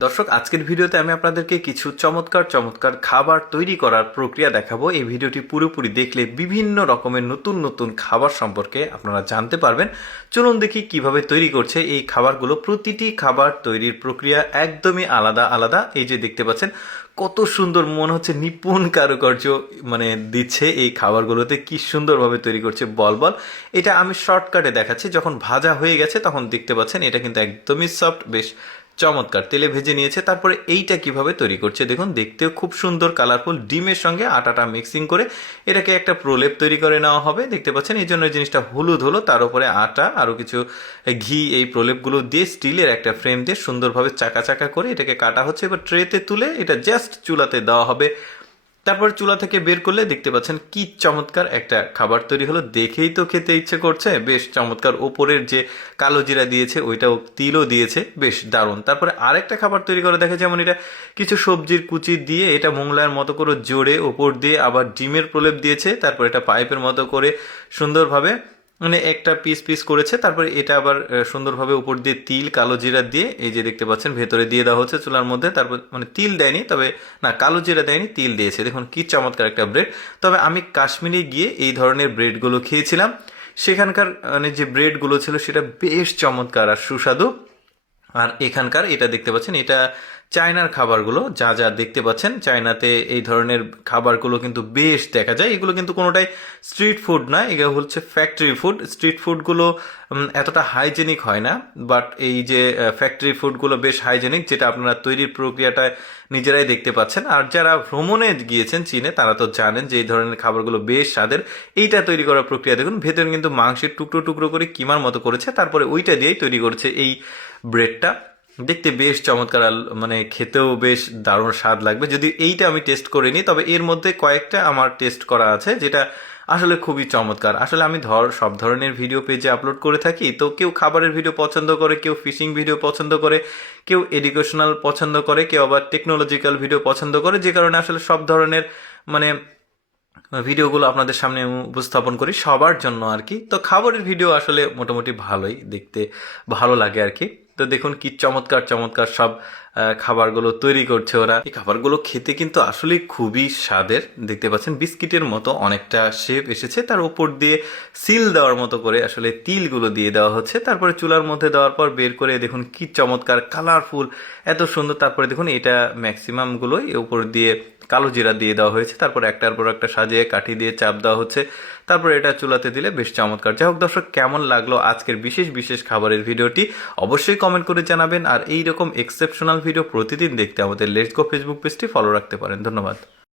দর্শক, আজকের ভিডিওতে আমি আপনাদেরকে কিছু চমৎকার চমৎকার খাবার তৈরি করার প্রক্রিয়া দেখাবো। এই ভিডিওটি পুরোপুরি দেখলে বিভিন্ন রকমের নতুন নতুন খাবার সম্পর্কে আপনারা জানতে পারবেন। চলুন দেখি কিভাবে তৈরি করছে এই খাবারগুলো। প্রতিটি খাবার তৈরির প্রক্রিয়া একদমই আলাদা আলাদা। এই যে দেখতে পাচ্ছেন কত সুন্দর, মনে হচ্ছে নিপুণ কারুকার্য দিচ্ছে এই খাবারগুলোতে। কি সুন্দরভাবে তৈরি করছে বল বল। এটা আমি শর্টকাটে দেখাচ্ছি, যখন ভাজা হয়ে গেছে তখন দেখতে পাচ্ছেন এটা কিন্তু একদমই সফট, বেশ চমৎকার তেলে ভেজে নিয়েছে। তারপরে এইটা কিভাবে তৈরি করছে দেখুন, দেখতেও খুব সুন্দর কালারফুল। ডিমের সঙ্গে আটাটা মিক্সিং করে এটাকে একটা প্রলেপ তৈরি করে নেওয়া হবে, দেখতে পাচ্ছেন। এই জন্য জিনিসটা হলুদ হলো, তার উপরে আটা আরও কিছু ঘি এই প্রলেপগুলো দিয়ে স্টিলের একটা ফ্রেম দিয়ে সুন্দরভাবে চাকা চাকা করে এটাকে কাটা হচ্ছে। এবার ট্রেতে তুলে এটা জাস্ট চুলাতে দেওয়া হবে। তারপর চুলা থেকে বের করলে দেখতে পাচ্ছেন কি চমৎকার একটা খাবার তৈরি হলো। দেখেই তো খেতে ইচ্ছে করছে, বেশ চমৎকার। ওপরের যে কালো জিরা দিয়েছে ওইটাও, তিলও দিয়েছে, বেশ দারুণ। তারপরে আরেকটা খাবার তৈরি করে দেখে, যেমন এটা কিছু সবজির কুচি দিয়ে এটা মোংলার মতো করে জোরে ওপর দিয়ে আবার ডিমের প্রলেপ দিয়েছে। তারপর এটা পাইপের মতো করে সুন্দরভাবে একটা পিস পিস করেছে। তারপরে এটা আবার সুন্দরভাবে উপর দিয়ে তিল কালো জিরা দিয়ে এই যে দেখতে পাচ্ছেন ভেতরে দিয়ে দেওয়া হচ্ছে চুলার মধ্যে। তারপর তিল দেয়নি, তবে না, কালো জিরা দেয়নি, তিল দিয়েছে। দেখুন কি চমৎকার একটা ব্রেড। তবে আমি কাশ্মীরে গিয়ে এই ধরনের ব্রেডগুলো খেয়েছিলাম। সেখানকার যে ব্রেডগুলো ছিল সেটা বেশ চমৎকার আর সুস্বাদু। আর এখানকার এটা দেখতে পাচ্ছেন, এটা চায়নার খাবারগুলো যা যা দেখতে পাচ্ছেন, চায়নাতে এই ধরনের খাবারগুলো কিন্তু বেশ দেখা যায়। এগুলো কিন্তু কোনোটাই স্ট্রিট ফুড না, এগুলো হচ্ছে ফ্যাক্টরি ফুড। স্ট্রিট ফুডগুলো এতটা হাইজেনিক হয় না, বাট এই যে ফ্যাক্টরি ফুডগুলো বেশ হাইজেনিক, যেটা আপনারা তৈরির প্রক্রিয়াটা নিজেরাই দেখতে পাচ্ছেন। আর যারা ভ্রমণে গিয়েছেন চীনে, তারা তো জানেন যে এই ধরনের খাবারগুলো বেশ স্বাদের। এইটা তৈরি করার প্রক্রিয়া দেখুন, ভেতরে কিন্তু মাংসের টুকরো টুকরো করে কিমার মতো করেছে, তারপরে ওইটা দিয়েই তৈরি করেছে এই ব্রেডটা। দেখতে বেশ চমৎকার, খেতেও বেশ দারুণ স্বাদ লাগবে। যদি এইটা আমি টেস্ট করিনি, তবে এর মধ্যে কয়েকটা আমার টেস্ট করা আছে যেটা আসলে খুবই চমৎকার। আসলে আমি সব ধরনের ভিডিও পেজে আপলোড করে থাকি, তো কেউ খাবারের ভিডিও পছন্দ করে, কেউ ফিশিং ভিডিও পছন্দ করে, কেউ এডুকেশনাল পছন্দ করে, কেউ আবার টেকনোলজিক্যাল ভিডিও পছন্দ করে। যে কারণে আসলে সব ধরনের মানে ভিডিওগুলো আপনাদের সামনে উপস্থাপন করি সবার জন্য আর কি। তো খাবারের ভিডিও আসলে মোটামুটি ভালোই দেখতে, ভালো লাগে আর কি। তো দেখুন কি চমৎকার চমৎকার সব খাবারগুলো তৈরি করছে ওরা। এই খাবারগুলো খেতে কিন্তু আসলে খুবই স্বাদের। দেখতে পাচ্ছেন বিস্কিটের মতো অনেকটা শেপ এসেছে, তার উপর দিয়ে সিল দেওয়ার মতো করে আসলে তিলগুলো দিয়ে দেওয়া হচ্ছে। তারপরে চুলার মধ্যে দেওয়ার পর বের করে দেখুন কি চমৎকার কালারফুল, এত সুন্দর। তারপরে দেখুন এটা ম্যাক্সিমামগুলোই উপর দিয়ে কালো জিরা দিয়ে দেওয়া হয়েছে। তারপর একটার পর একটা সাজিয়ে কাঠি দিয়ে চাপ দেওয়া হচ্ছে। তারপর এটা চুলাতে দিলে বেশ চমৎকার। যাই হোক দর্শক, কেমন লাগলো আজকের বিশেষ বিশেষ খাবারের ভিডিওটি অবশ্যই কমেন্ট করে জানাবেন। আর এই রকম এক্সেপশনাল ভিডিও প্রতিদিন দেখতে আমাদের লেটস গো ফেসবুক পেজটি ফলো রাখতে পারেন। ধন্যবাদ।